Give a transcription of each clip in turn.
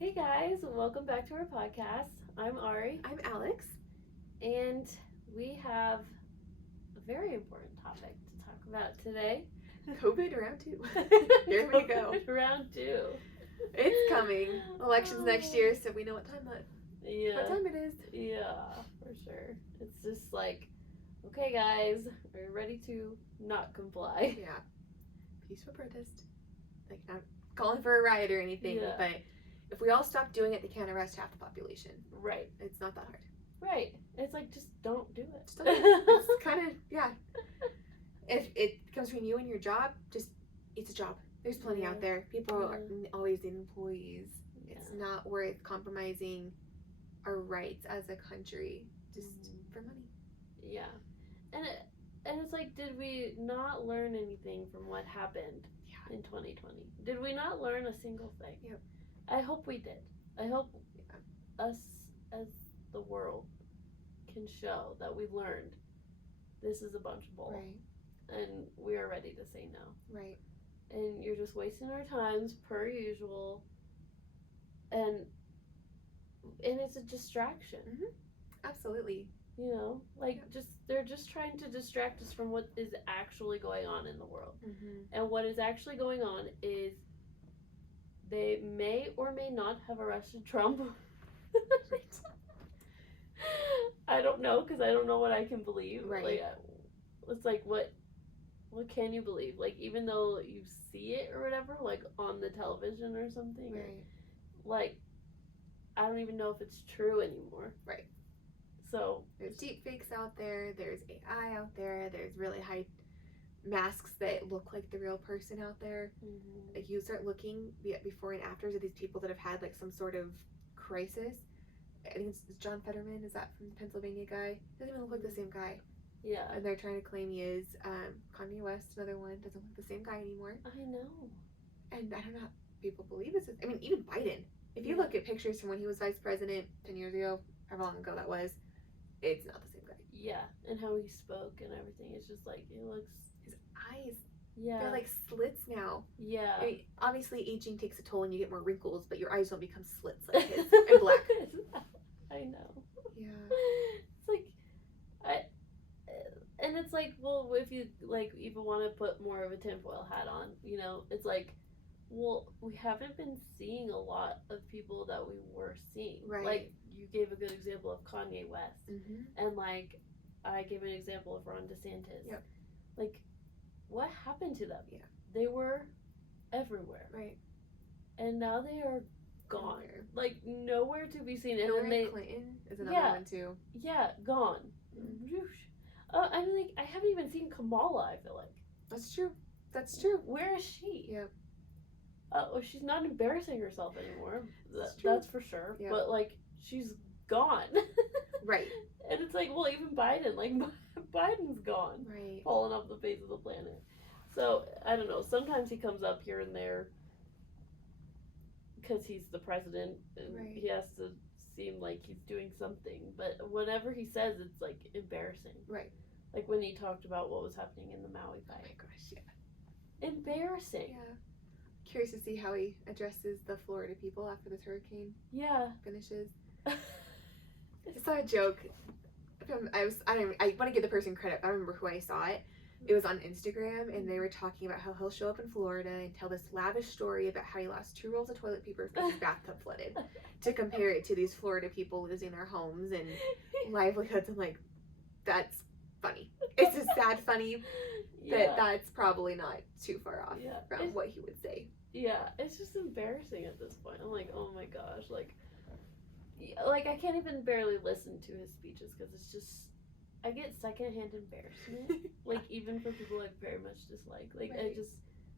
Hey guys, welcome back to our podcast. I'm Ari, I'm Alex. and we have a very important topic to talk about today. COVID round 2. Here we go. Round 2. It's coming. Elections next year, so we know what time it is. Yeah, for sure. It's just like, okay guys, are you ready to not comply? Yeah. Peaceful protest. Like, not calling for a riot or anything, Yeah. but if we all stop doing it, they can't arrest half the population. Right. It's not that hard. Right. It's like, just don't do it. Just don't do it. It's kind of, yeah. If it comes between you and your job, it's a job. There's plenty out there. People always need employees. It's not worth compromising our rights as a country just for money. Yeah. And it's like, did we not learn anything from what happened in 2020? Did we not learn a single thing? Yep. I hope we did. I hope us as the world can show that we learned this is a bunch of bull. Right. And we are ready to say no. Right. And you're just wasting our times per usual. And it's a distraction. Mm-hmm. Absolutely. You know, like they're just trying to distract us from what is actually going on in the world. Mm-hmm. And what is actually going on is they may or may not have arrested Trump. I don't know, because I don't know what I can believe. Right. Like, it's like, what can you believe? Like, even though you see it or whatever, like on the television or something. Right. Like, I don't even know if it's true anymore. Right. So there's deep fakes out there. There's AI out there. There's really high masks that look like the real person out there. Mm-hmm. Like, you start looking before and afters of these people that have had like some sort of crisis. I think it's John Fetterman. Is that from the Pennsylvania guy? Doesn't even look like the same guy. Yeah. And they're trying to claim he is. Kanye West, another one, doesn't look the same guy anymore. I know. And I don't know how people believe this. I mean, even Biden. If you look at pictures from when he was vice president 10 years ago, however long ago that was, it's not the same guy. Yeah, and how he spoke and everything. It's just like, it looks... His eyes. Yeah. They're like slits now. Yeah. I mean, obviously, aging takes a toll and you get more wrinkles, but your eyes don't become slits like his. And black. I know. Yeah. It's like, and it's like, well, if you, like, even want to put more of a tinfoil hat on, you know, it's like, well, we haven't been seeing a lot of people that we were seeing. Right. Like, you gave a good example of Kanye West. Mm-hmm. And, like, I gave an example of Ron DeSantis. Yep. Like, what happened to them? Yeah. They were everywhere. Right. And now they are gone. Nowhere. Like, nowhere to be seen. And Hillary then Clinton is another one, too. Yeah, gone. Mm-hmm. I mean, like, I haven't even seen Kamala, I feel like. That's true. That's true. Where is she? Yep. She's not embarrassing herself anymore. That's for sure. Yep. But, like, she's gone. Right. And it's like, well, even Biden, like, Biden's gone. Right. Falling off the face of the planet. So, I don't know. Sometimes he comes up here and there because he's the president and he has to seem like he's doing something. But whenever he says, it's, like, embarrassing. Right. Like when he talked about what was happening in the Maui fight. Oh my gosh, yeah. Embarrassing. Yeah. Curious to see how he addresses the Florida people after this hurricane finishes. I saw a joke. I want to give the person credit. I don't remember who I saw it. It was on Instagram, and they were talking about how he'll show up in Florida and tell this lavish story about how he lost 2 rolls of toilet paper because his bathtub flooded, to compare it to these Florida people losing their homes and livelihoods. I'm like, that's funny. It's a sad funny, but that's probably not too far off from what he would say. Yeah, it's just embarrassing at this point. I'm like, oh my gosh, like I can't even barely listen to his speeches because it's just, I get secondhand embarrassment. Like, even for people I very much dislike. Like,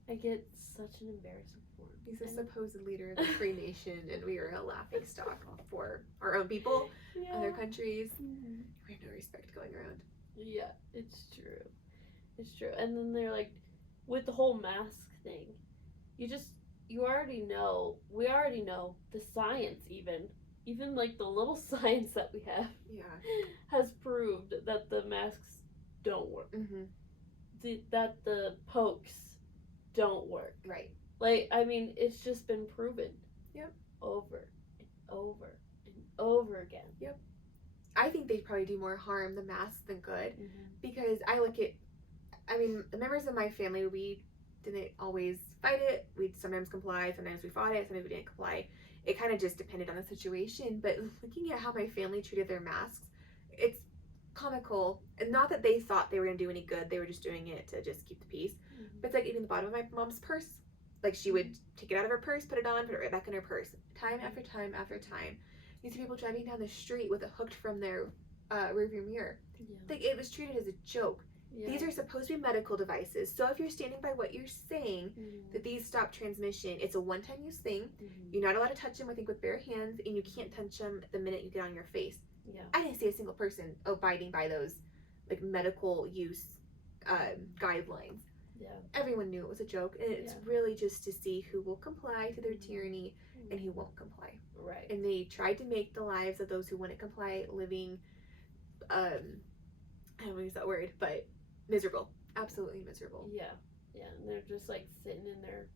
I get such an embarrassment for him. He's a supposed leader of the free nation, and we are a laughing stock for our own people, other countries. Mm-hmm. We have no respect going around. Yeah, it's true. It's true. And then they're like, with the whole mask thing, we already know the science even like the little science that we have has proved that the masks don't work. Mm-hmm. That the pokes don't work. Right. Like, I mean, it's just been proven. Yep. Over probably do more harm, the masks, than good. Because I look at, I mean, the members of my family, we didn't always fight it. We'd sometimes comply, sometimes we fought it, sometimes we didn't comply. It kind of just depended on the situation. But looking at how my family treated their masks, it's comical. And not that they thought they were going to do any good, they were just doing it to just keep the peace. But it's like even the bottom of my mom's purse. Like, she would take it out of her purse, put it on, put it right back in her purse. Time after time after time. You see people driving down the street with it hooked from their rearview mirror. Like, it was treated as a joke. These are supposed to be medical devices. So if you're standing by what you're saying, that these stop transmission, it's a one-time use thing. You're not allowed to touch them, I think, with bare hands, and you can't touch them the minute you get on your face. I didn't see a single person abiding by those, like, medical use guidelines. Everyone knew it was a joke, and it's really just to see who will comply to their tyranny and who won't comply. Right. And they tried to make the lives of those who wouldn't comply living, I don't want to use that word, but miserable. Absolutely miserable. Yeah. And they're just like sitting in their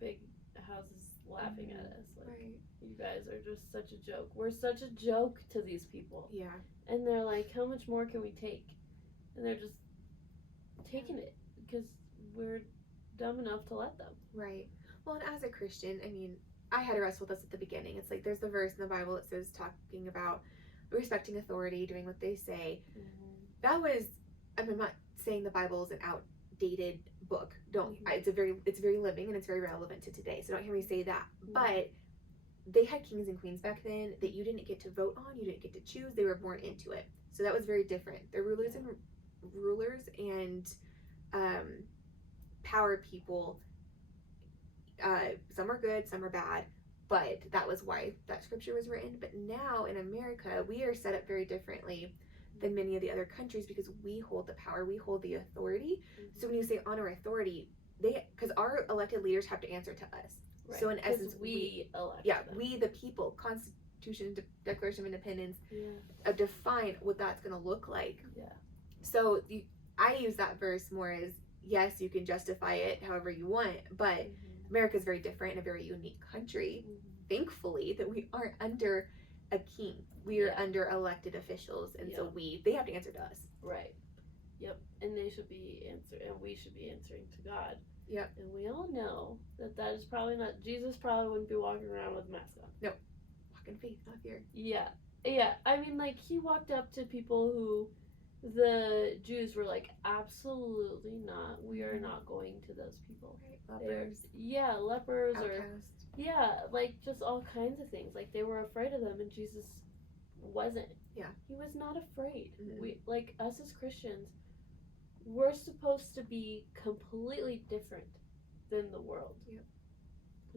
big houses laughing at us. Like, you guys are just such a joke. We're such a joke to these people. And they're like, how much more can we take? And they're just taking it because we're dumb enough to let them. Right. Well, and as a Christian, I mean, I had to wrestle with this at the beginning. It's like there's the verse in the Bible that says, talking about respecting authority, doing what they say. That was, I mean, I'm not saying the Bible is an outdated book. It's very living and it's very relevant to today. So don't hear me say that. But they had kings and queens back then that you didn't get to vote on, you didn't get to choose. They were born into it. So that was very different. They're rulers and power people. Some are good, some are bad. But that was why that scripture was written. But now in America, we are set up very differently than many of the other countries because we hold the power, we hold the authority. So when you say honor authority, because our elected leaders have to answer to us. So in essence, we elect them. We the people, Constitution, Declaration of Independence, define what that's going to look like. So I use that verse more as, yes, you can justify it however you want, but America is very different and a very unique country. Thankfully, that we aren't under a king. We are under elected officials, and so they have to answer to us. Right. Yep. And they should be answering, and we should be answering to God. Yep. And we all know that is probably not, Jesus probably wouldn't be walking around with a mask on. No. Walk in faith, not fear. Yeah. I mean, like, he walked up to people who the Jews were like, absolutely not. We are not going to those people. Right. Lepers. Lepers. Outcast. Like, just all kinds of things. Like, they were afraid of them, and Jesus wasn't. He was not afraid. We, like, us as Christians, we're supposed to be completely different than the world.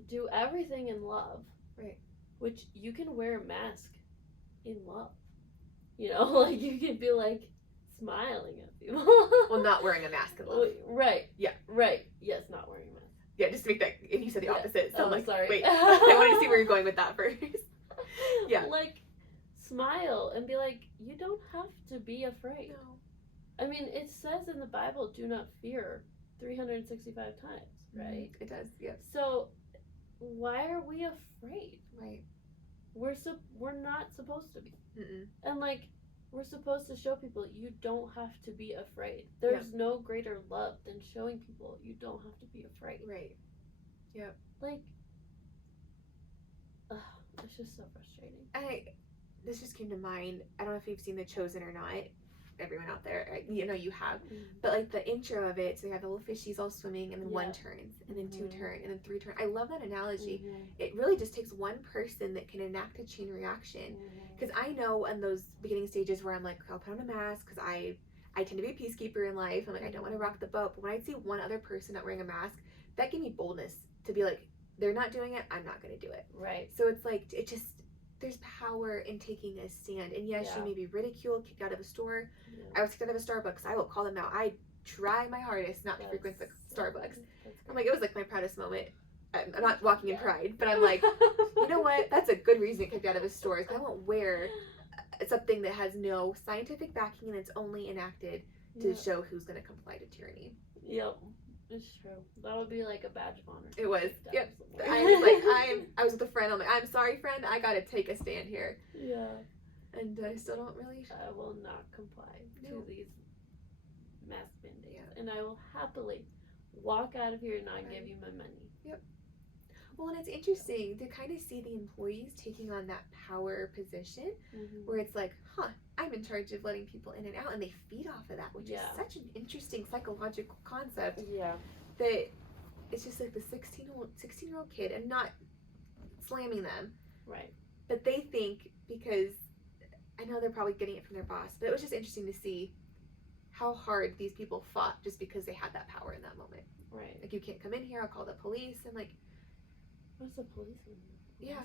Do everything in love. Right. Which you can wear a mask in love. You know, like, you can be like smiling at people. Well, not wearing a mask in love. Right. Yeah. Right. Yes, not wearing a mask. Yeah, just to make that, if you said the opposite. So I'm like, sorry. Wait, I wanted to see where you're going with that first. Like, smile and be like, you don't have to be afraid. No. I mean, it says in the Bible, do not fear 365 times, right? It does, yes. So, why are we afraid? Right. We're not supposed to be. And, like, we're supposed to show people you don't have to be afraid. There's no greater love than showing people you don't have to be afraid. Right. Yep. Like, it's just so frustrating. This just came to mind. I don't know if you've seen The Chosen or not. Everyone out there, you know you have. But like the intro of it, so you have the little fishies all swimming, and then one turns, and then two turn, and then three turn. I love that analogy. It really just takes one person that can enact a chain reaction. Because I know in those beginning stages where I'm like, I'll put on a mask because I tend to be a peacekeeper in life. I'm like, I don't want to rock the boat. But when I see one other person not wearing a mask, that gave me boldness to be like, they're not doing it, I'm not going to do it. Right. So it's like, there's power in taking a stand. And yes, you may be ridiculed, kicked out of a store. I was kicked out of a Starbucks. I will call them out. I try my hardest not to frequent the Starbucks. I'm like, it was like my proudest moment. I'm not walking in pride, but I'm like, you know what? That's a good reason to get kicked out of a store. Because I won't wear something that has no scientific backing and it's only enacted to show who's going to comply to tyranny. Yep. It's true. That would be like a badge of honor. It was. Yep. I was with a friend. I'm like, I'm sorry, friend. I got to take a stand here. Yeah. And I still don't really. I will not comply to these mask mandates, Yeah. and I will happily walk out of here and not give you my money. Yep. Well, and it's interesting to kind of see the employees taking on that power position where it's like, I'm in charge of letting people in and out, and they feed off of that, which is such an interesting psychological concept. Yeah. That it's just like the 16-year-old kid, and not slamming them. Right. But they think, because I know they're probably getting it from their boss, but it was just interesting to see how hard these people fought just because they had that power in that moment. Right. Like, you can't come in here, I'll call the police. And like, what's the police mean? Yeah,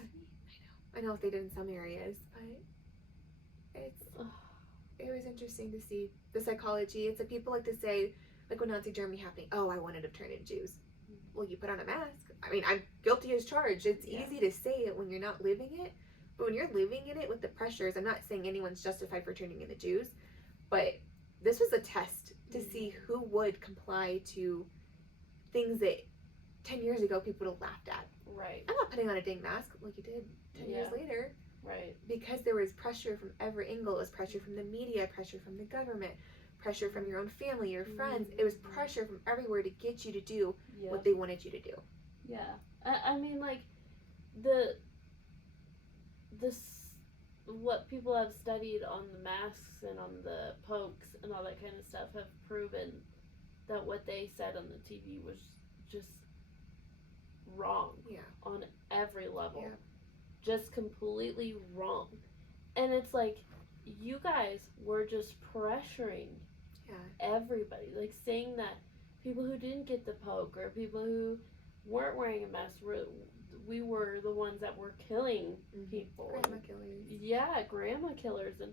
I know if they did in some areas, but it was interesting to see the psychology. It's like people like to say, like when Nazi Germany happening, I wanted to turn in Jews. Well, you put on a mask. I mean, I'm guilty as charged. It's easy to say it when you're not living it, but when you're living in it with the pressures, I'm not saying anyone's justified for turning in the Jews, but this was a test to see who would comply to things that 10 years ago people would have laughed at. Right. I'm not putting on a dang mask like you did 10 years later. Right. Because there was pressure from every angle. It was pressure from the media, pressure from the government, pressure from your own family, your friends. It was pressure from everywhere to get you to do what they wanted you to do. Yeah. I mean, like, what people have studied on the masks and on the pokes and all that kind of stuff have proven that what they said on the TV was just wrong. Yeah. On every level. Yeah. Just completely wrong. And it's like, you guys were just pressuring everybody. Like, saying that people who didn't get the poke or people who weren't wearing a mask, we were the ones that were killing people. Grandma killers. Yeah, grandma killers and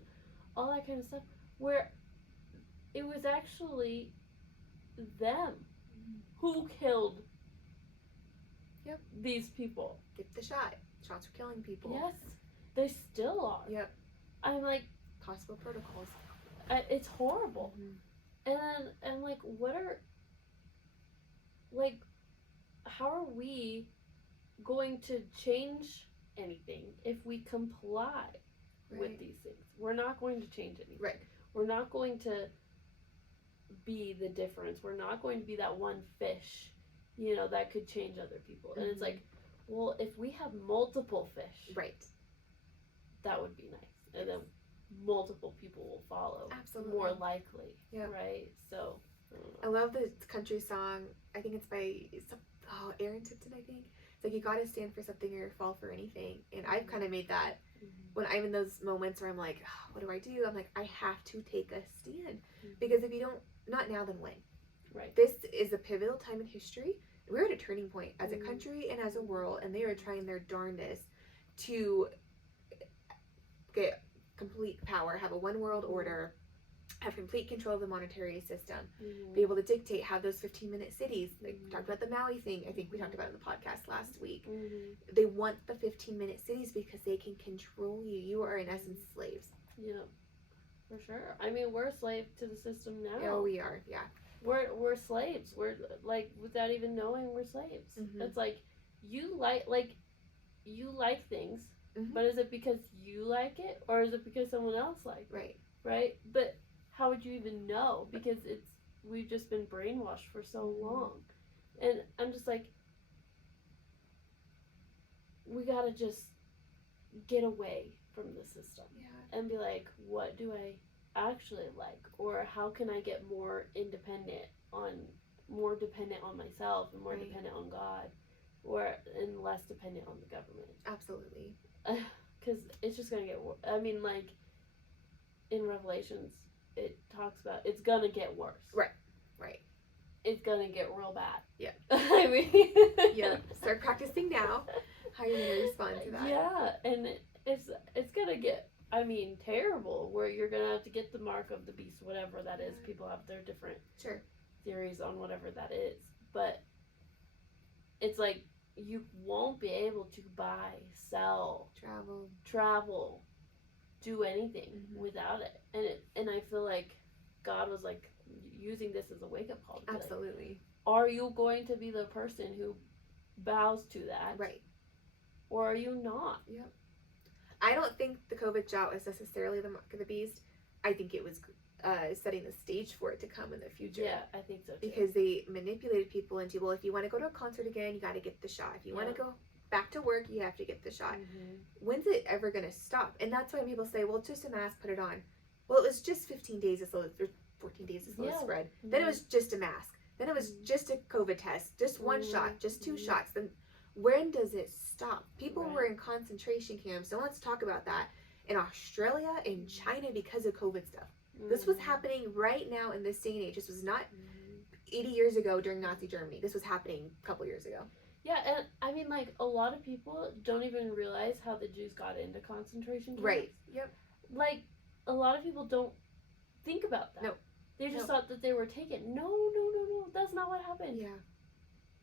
all that kind of stuff. Where it was actually them who killed these people. Get the shot. Shots were killing people. Yes, they still are. Yep. I'm like, hospital protocols. It's horrible. And like, what are, like, how are we going to change anything if we comply with these things? We're not going to change anything. Right. We're not going to be the difference. We're not going to be that one fish, that could change other people. And it's like, well, if we have multiple fish, that would be nice. And then multiple people will follow. Absolutely. More likely. Yeah. Right? So, I love the country song. I think it's by Aaron Tipton, I think. It's like, you gotta stand for something or fall for anything. And I've kind of made that when I'm in those moments where I'm like, what do I do? I'm like, I have to take a stand. Because if you don't, not now, then when? Right. This is a pivotal time in history. We're at a turning point as a country and as a world, and they are trying their darndest to get complete power, have a one world order, have complete control of the monetary system, be able to dictate, have those 15-minute cities. Like, we talked about the Maui thing, I think we talked about it in the podcast last week. They want the 15-minute cities because they can control you. You are, in essence, slaves. Yeah, for sure. I mean, we're a slave to the system now. Oh, we are, yeah. We're slaves. We're, like, without even knowing we're slaves. It's like, you like things, but is it because you like it, or is it because someone else likes it? Right? But how would you even know? Because we've just been brainwashed for so long. And I'm just like, we gotta just get away from the system. And be like, what do I actually like? Or how can I get more dependent on myself, and more dependent on God, and less dependent on the government. Absolutely. Because it's just gonna get worse. I mean, like, in Revelations, it talks about it's gonna get worse. Right. It's gonna get real bad. Yeah. I mean. Start practicing now. How are you gonna respond to that? Yeah, and it's gonna get, I mean, terrible. Where you're gonna have to get the mark of the beast, whatever that is. People have their different theories on whatever that is, but it's like, you won't be able to buy, sell, travel, do anything without it. And I feel like God was like using this as a wake up call. Absolutely. Like, are you going to be the person who bows to that? Right. Or are you not? Yep. I don't think the COVID shot was necessarily the mark of the beast. I think it was setting the stage for it to come in the future. Yeah, I think so too. Because they manipulated people into, well, if you want to go to a concert again, you got to get the shot. If you want to go back to work, you have to get the shot. When's it ever going to stop? And that's why people say, well, it's just a mask, put it on. Well, it was just 15 days or 14 days to slow it spread. Then it was just a mask. Then it was just a COVID test, just one shot, just 2 shots. Then when does it stop? People were in concentration camps. So let's talk about that. In Australia, in China, because of COVID stuff. This was happening right now in this day and age. This was not 80 years ago during Nazi Germany. This was happening a couple years ago. Yeah, and I mean, like, a lot of people don't even realize how the Jews got into concentration camps. Right. Yep. Like, a lot of people don't think about that. No. They just thought that they were taken. No. That's not what happened. Yeah.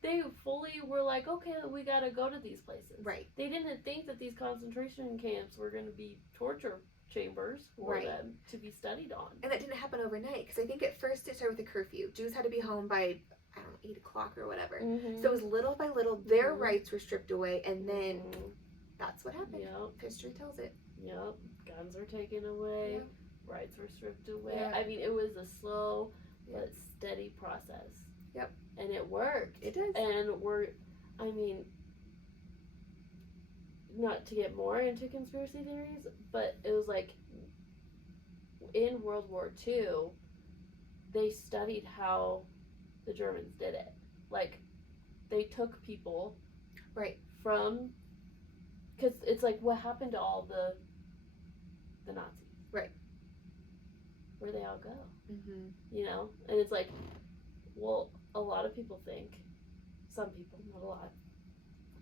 They fully were like, okay, we gotta go to these places. Right. They didn't think that these concentration camps were going to be torture chambers for them to be studied on. And that didn't happen overnight, because I think at first it started with a curfew. Jews had to be home by, I don't know, 8 o'clock or whatever. So it was little by little, their rights were stripped away, and then that's what happened. History tells it. Guns were taken away, rights were stripped away. I mean, it was a slow but steady process. And it worked. It does. And not to get more into conspiracy theories, but it was like in World War II, they studied how the Germans did it. Like, they took people from, because it's like, what happened to all the Nazis? Where'd they all go? You know? And it's like, well, a lot of people think, some people, not a lot,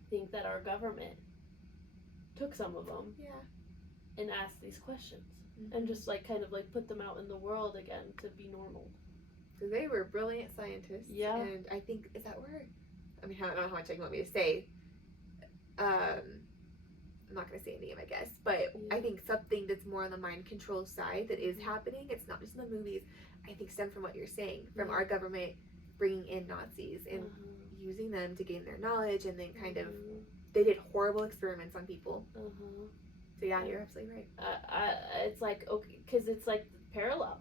think that our government took some of them and asked these questions and just like kind of like put them out in the world again to be normal. So they were brilliant scientists. And I think, is that word? I mean, I don't know how much you want me to say. I'm not going to say a name, I guess. But I think something that's more on the mind control side that is happening, it's not just in the movies, I think stem from what you're saying, from our government bringing in Nazis and using them to gain their knowledge, and then kind of, they did horrible experiments on people. So yeah, you're absolutely right. It's like, okay, because it's like parallel.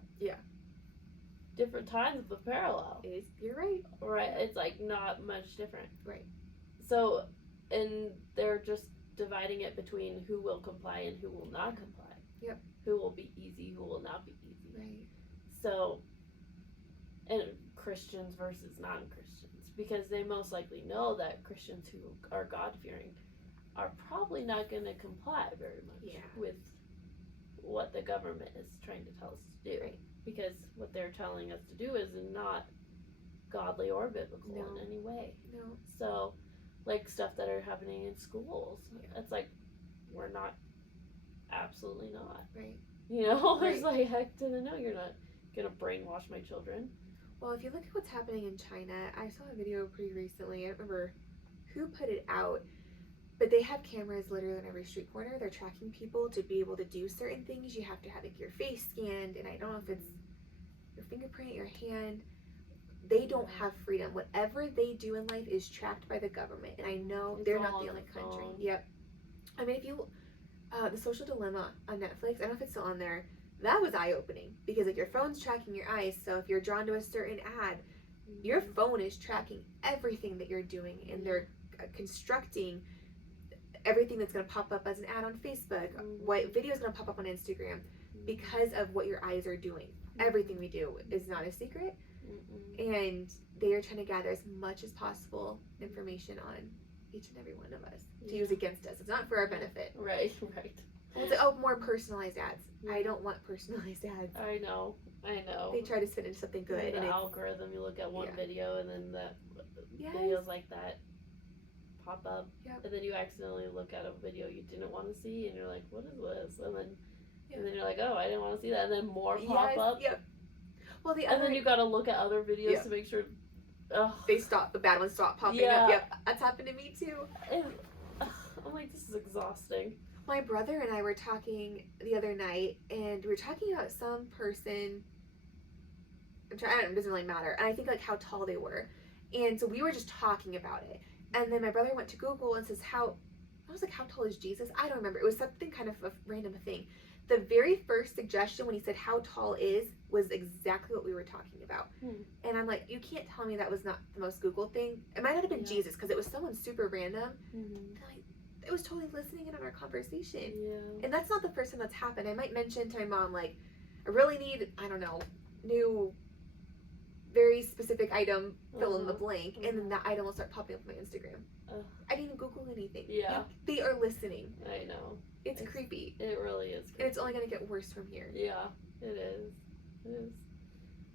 Different times of the parallel. You're right. Right, it's like not much different. Right. So, and they're just dividing it between who will comply and who will not comply. Who will be easy, who will not be easy. Right. So, and Christians versus non-Christians, because they most likely know that Christians who are God-fearing are probably not going to comply very much with what the government is trying to tell us to do. Because what they're telling us to do is not godly or biblical in any way. So, like stuff that are happening in schools, it's like, we're not, absolutely not. You know, it's like, heck to the no, you're not going to brainwash my children. Well, if you look at what's happening in China, I saw a video pretty recently. I don't remember who put it out, but they have cameras literally on every street corner. They're tracking people to be able to do certain things. You have to have like your face scanned, and I don't know if it's your fingerprint, your hand. They don't have freedom. Whatever they do in life is tracked by the government, and I know they're not the only country. I mean, if you, The Social Dilemma on Netflix, I don't know if it's still on there. That was eye-opening, because like your phone's tracking your eyes, so if you're drawn to a certain ad, your phone is tracking everything that you're doing, and they're constructing everything that's going to pop up as an ad on Facebook, what video is going to pop up on Instagram, because of what your eyes are doing. Everything we do is not a secret, and they are trying to gather as much as possible information on each and every one of us to use against us. It's not for our benefit. Right. It's like, more personalized ads. I don't want personalized ads. I know. They try to spin into something good. And the algorithm, you look at one video, and then videos like that pop up, and then you accidentally look at a video you didn't want to see, and you're like, what is this? And then you're like, oh, I didn't want to see that, and then more pop up. Well, and then you gotta look at other videos to make sure they stop, the bad ones stop popping up. That's happened to me too. And I'm like, this is exhausting. My brother and I were talking the other night, and we were talking about some person. I don't know, it doesn't really matter. And I think like how tall they were, and so we were just talking about it. And then my brother went to Google and says, how was like, how tall is Jesus? I don't remember. It was something kind of a random thing. The very first suggestion when he said how tall is was exactly what we were talking about. And I'm like, you can't tell me that was not the most Googled thing. It might not have been Jesus because it was someone super random. Like, it was totally listening in on our conversation. And that's not the first time that's happened. I might mention to my mom, like, I really need, I don't know, new, very specific item, fill in the blank, and then that item will start popping up on my Instagram. I didn't even Google anything. Like, they are listening. I know. It's creepy. It really is creepy. And it's only going to get worse from here. Yeah, it is. It is.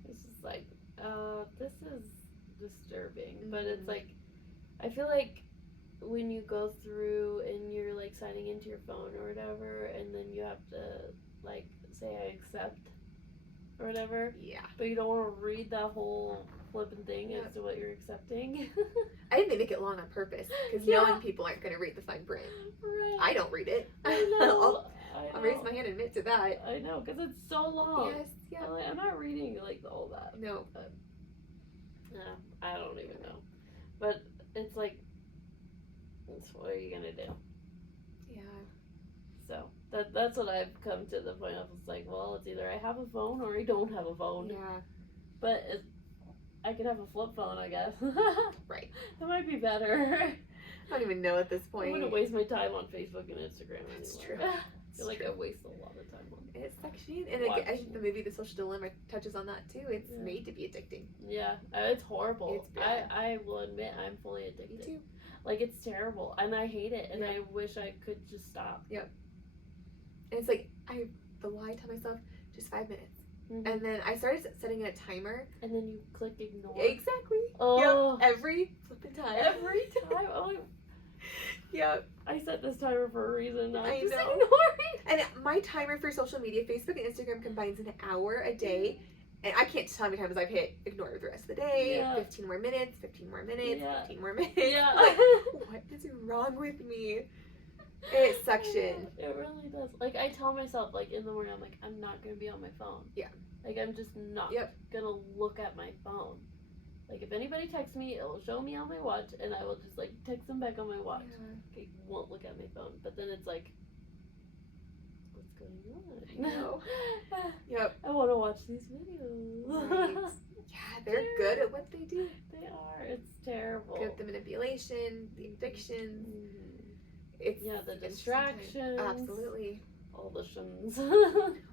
It's just like, this is disturbing. But it's like, I feel like when you go through and you're like signing into your phone or whatever, and then you have to like say I accept or whatever. Yeah. But you don't want to read that whole flipping thing as to what you're accepting. I think they make it long on purpose because knowing people aren't going to read the fine print. Right. I don't read it. I know. I'll raise my hand and admit to that. I know, because it's so long. Yes, yeah. I'm not reading like all that. No. But, I don't even know. But it's like, what are you going to do? Yeah. So that's what I've come to the point of. It's like, well, it's either I have a phone or I don't have a phone. Yeah. But I could have a flip phone, I guess. Right. That might be better. I don't even know at this point. I wouldn't waste my time on Facebook and Instagram anymore. That's true. I feel like I waste a lot of time on it. It's actually, and I think the movie The Social Dilemma touches on that too. It's made to be addicting. Yeah, it's horrible. It's bad. I will admit I'm fully addicted. Me too. Like, it's terrible, and I hate it, and I wish I could just stop. Yep. And it's like, the lie I tell myself, just 5 minutes. And then I started setting a timer. And then you click ignore. Exactly. Oh. Yep. Every flipping time. Every time. Oh, yep. I set this timer for a reason. I just know. ignoring. And my timer for social media, Facebook and Instagram combines an hour a day. And I can't tell how many times I've hit ignore the rest of the day. 15 more minutes, 15 more minutes, 15 more minutes. Yeah. Like, what is wrong with me? It's suction. It really does. Like, I tell myself, like, in the morning, I'm like, I'm not going to be on my phone. Yeah. Like, I'm just not going to look at my phone. Like, if anybody texts me, it will show me on my watch, and I will just, like, text them back on my watch. I won't look at my phone. But then it's like, what's going on? I know. Yep. I want to watch these videos. Right. Yeah, they're good at what they do. They are. It's terrible. Good at the manipulation, the addictions. It's the distractions. Absolutely. All the shins.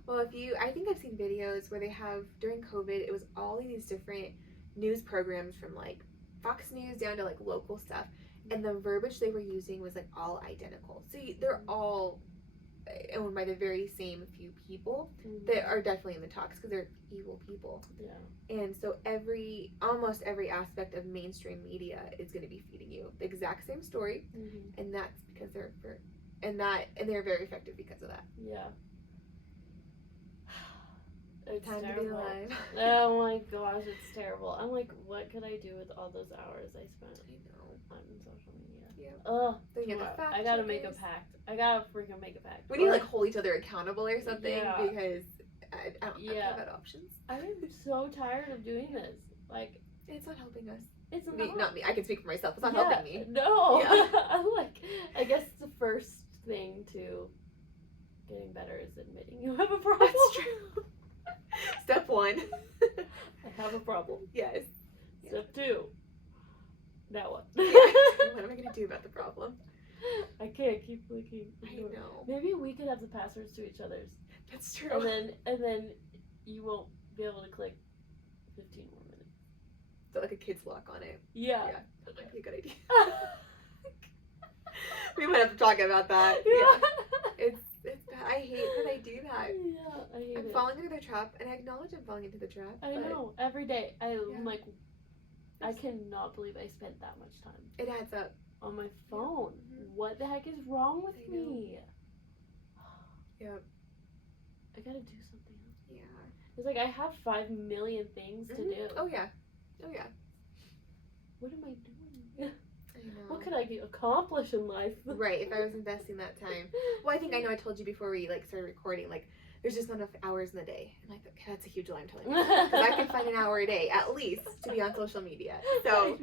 Well, I think I've seen videos where they have, during COVID, it was all these different news programs from like Fox News down to like local stuff. And the verbiage they were using was like all identical. So they're all owned by the very same few people that are definitely in the talks because they're evil people. Yeah. And so almost every aspect of mainstream media is going to be feeding you the exact same story, and that's because they're very effective because of that. Yeah. It's Time terrible. to be alive. Oh my gosh, it's terrible. I'm like, what could I do with all those hours I spent on social media? Yeah. Ugh. I gotta make a pact. I gotta freaking make a pact. We need to like hold each other accountable or something because I don't have that options. I'm so tired of doing this. Like, it's not helping us. It's not me. I can speak for myself. It's not helping me. No. Yeah. I'm like, I guess the first thing to getting better is admitting you have a problem. That's true. Step 1. I have a problem. Yes. Step 2. Now what? What am I going to do about the problem? I can't keep looking. I know. Maybe we could have the passwords to each other's. That's true. And then you won't be able to click 15 more minutes. So like a kid's lock on it. Yeah. Yeah. That might be a good idea. We might have to talk about that. Yeah. It's bad. I hate that I do that. Yeah, I hate it. I'm falling into the trap, and I acknowledge I'm falling into the trap. I know. Every day. I'm like, I cannot believe I spent that much time. It adds up. On my phone. What the heck is wrong with me? Yep. I gotta do something else. Yeah. It's like I have 5 million things to do. Oh yeah. Oh yeah. What am I doing? I know. What could I accomplish in life? Right, if I was investing that time. Well, I think I know I told you before we like started recording, like there's just not enough hours in the day. And I thought, okay, that's a huge lie I'm telling you. Because I can find an hour a day, at least, to be on social media. So,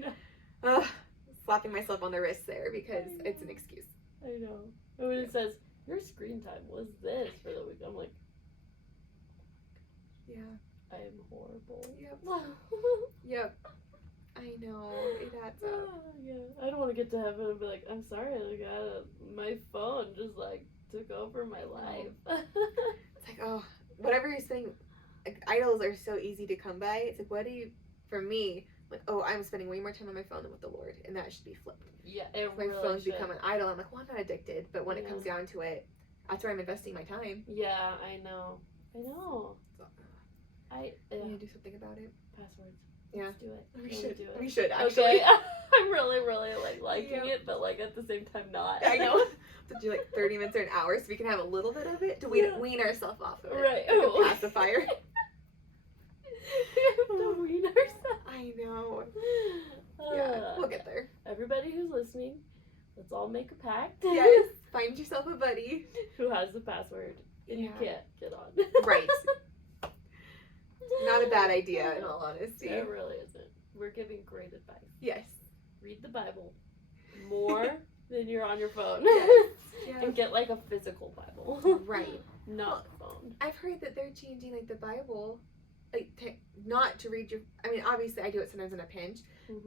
slapping myself on the wrist there because it's an excuse. I know. And when it says, your screen time was this for the week, I'm like, yeah. I am horrible. Yep. Yep. I know. It adds up. Yeah. I don't want to get to heaven and be like, I'm sorry, like, my phone just, like, took over my life. It's like, oh, whatever you're saying, like, idols are so easy to come by. It's like, what do you, for me, like, oh, I'm spending way more time on my phone than with the Lord, and that should be flipped. Yeah, it my really phone's should. become an idol. I'm like, well, I'm not addicted, but when it comes down to it, that's where I'm investing my time. Yeah, I know. So, we need to do something about it. Passwords. Yeah. Let's do it. We should. We should, actually. Okay. I'm really, really, like, liking it, but, like, at the same time not. I know. To do, like, 30 minutes or an hour so we can have a little bit of it to wean ourselves off of it. Right. Like a pacifier. We have to wean ourselves. I know. Yeah, we'll get there. Everybody who's listening, let's all make a pact. Yes. Find yourself a buddy who has the password and you can't get on. Right. Not a bad idea, in all honesty. It really isn't. We're giving great advice. Yes. Read the Bible more than you're on your phone. Yes. Yes. And get, like, a physical Bible. Right. Not the phone. I've heard that they're changing, like, the Bible, like, not to read your, I mean, obviously I do it sometimes in a pinch,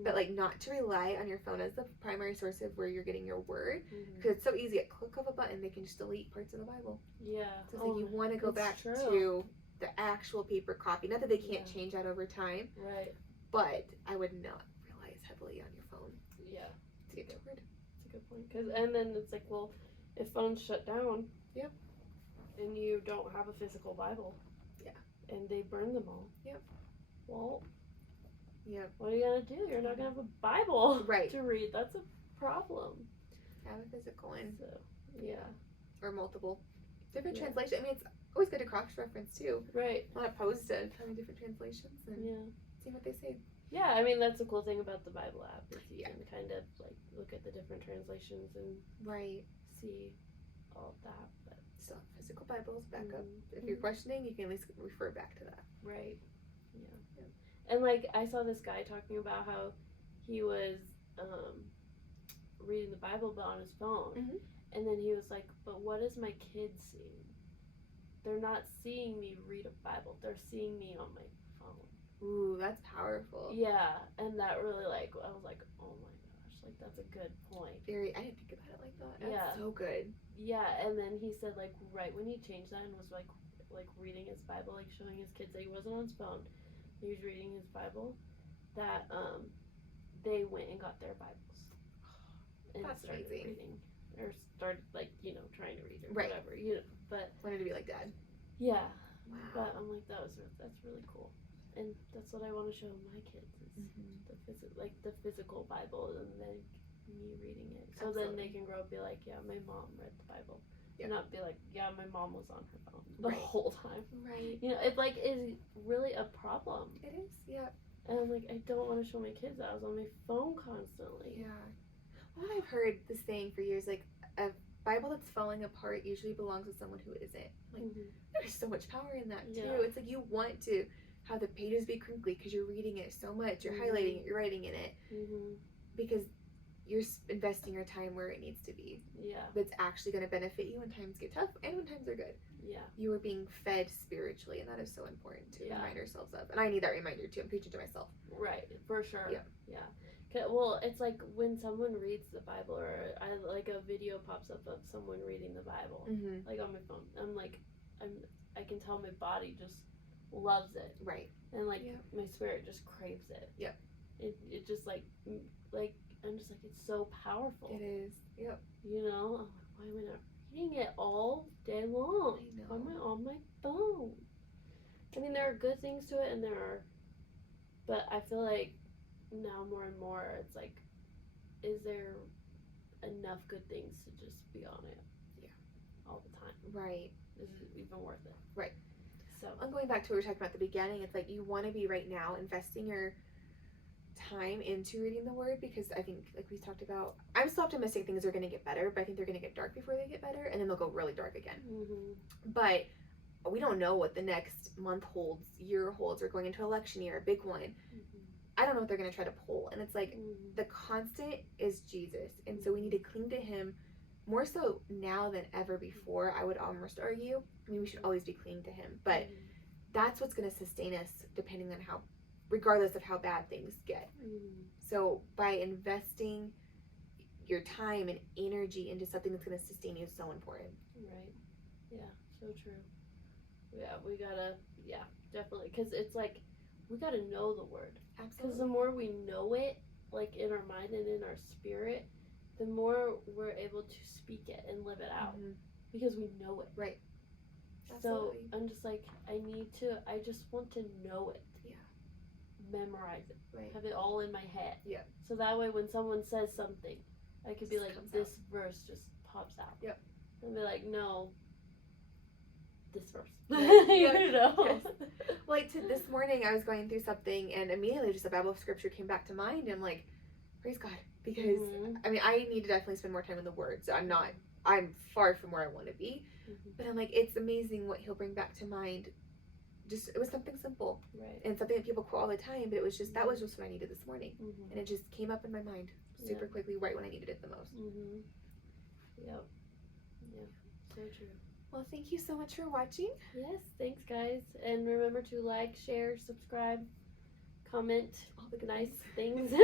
but, like, not to rely on your phone as the primary source of where you're getting your word, because it's so easy. At click of a button, they can just delete parts of the Bible. Yeah. So it's like you want to go back to the actual paper copy. Not that they can't change that over time. Right. But I would not rely as heavily on your phone. Yeah. To get your word. That's a good point. And then it's like, well, if phones shut down. Yep. And you don't have a physical Bible. Yeah. And they burn them all. Yep. Well. Yep. What are you gonna do? You're not gonna have a Bible to read. That's a problem. Have a physical one. So, yeah. Or multiple. Different translations. I mean, it's always good to cross-reference too. Right. I'm not opposed to having different translations and see what they say. Yeah, I mean, that's the cool thing about the Bible app is you can kind of, like, look at the different translations and see all of that. But still, physical Bibles back up. If you're questioning, you can at least refer back to that. Right. Yeah. And, like, I saw this guy talking about how he was reading the Bible but on his phone. And then he was like, but what is my kids seeing? They're not seeing me read a Bible. They're seeing me on my phone. Ooh, that's powerful. Yeah, and that really, like, I was like, oh my gosh, like, that's a good point. Very, I didn't think about it like that. That's so good. Yeah, and then he said, like, right when he changed that and was, like reading his Bible, like, showing his kids that he wasn't on his phone, he was reading his Bible, that, they went and got their Bibles. And that's started amazing. Reading. Or started, like, trying to read or whatever, but wanted to be like Dad. Yeah. Wow. But I'm like, that's really cool, and that's what I want to show my kids is the physical Bible, and then me reading it, so then they can grow up and be like, yeah, my mom read the Bible, and not be like, yeah, my mom was on her phone the whole time. Right. It like is really a problem. It is. Yeah. And I'm like, I don't want to show my kids that I was on my phone constantly. Yeah. Well, I've heard this saying for years, like, a Bible that's falling apart usually belongs to someone who isn't. Like, there's so much power in that, too. Yeah. It's like you want to have the pages be crinkly because you're reading it so much, you're highlighting it, you're writing in it, because you're investing your time where it needs to be. Yeah. That's actually going to benefit you when times get tough and when times are good. Yeah. You are being fed spiritually, and that is so important to remind ourselves of. And I need that reminder, too. I'm preaching to myself. Right. For sure. Yeah. Yeah. Well, it's like when someone reads the Bible, or like a video pops up of someone reading the Bible, like on my phone. I'm like, I can tell my body just loves it, right? And like my spirit just craves it. Yep. It just like I'm just like, it's so powerful. It is. Yep. I'm like, why am I not reading it all day long? I know. Why am I on my phone? I mean, there are good things to it, and but I feel like now more and more it's like, is there enough good things to just be on it all the time? Right. Is it even worth it? Right. So I'm going back to what we were talking about at the beginning. It's like you want to be right now investing your time into reading the word, because I think, like we talked about, I'm still optimistic things are going to get better, but I think they're going to get dark before they get better, and then they'll go really dark again. But we don't know what the next month holds, year holds. We're going into election year, a big one. I don't know what they're going to try to pull. And it's like the constant is Jesus. And so we need to cling to him more so now than ever before, I would almost argue. I mean, we should always be clinging to him, but that's what's going to sustain us depending on how, regardless of how bad things get. So by investing your time and energy into something that's going to sustain you is so important. Right. Yeah, so true. Yeah, we gotta, definitely. Because it's like, we gotta know the word. Absolutely. Because the more we know it, like in our mind and in our spirit, the more we're able to speak it and live it out. Because we know it. Right. Absolutely. So I'm just like, I just want to know it. Yeah. Memorize it. Right. Have it all in my head. Yeah. So that way when someone says something, I could be like, this verse just pops out. Yep. And be like, no, this verse. You know? Yes. Like this morning I was going through something and immediately just a Bible scripture came back to mind and I'm like, praise God. Because I mean, I need to definitely spend more time in the Word. So I'm far from where I want to be. But I'm like, it's amazing what He'll bring back to mind. Just, it was something simple. Right. And something that people quote all the time, but it was just, that was just what I needed this morning. And it just came up in my mind super quickly right when I needed it the most. Yep. Yeah. So true. Well, thank you so much for watching. Yes, thanks guys. And remember to like, share, subscribe, comment, All the good nice things. things.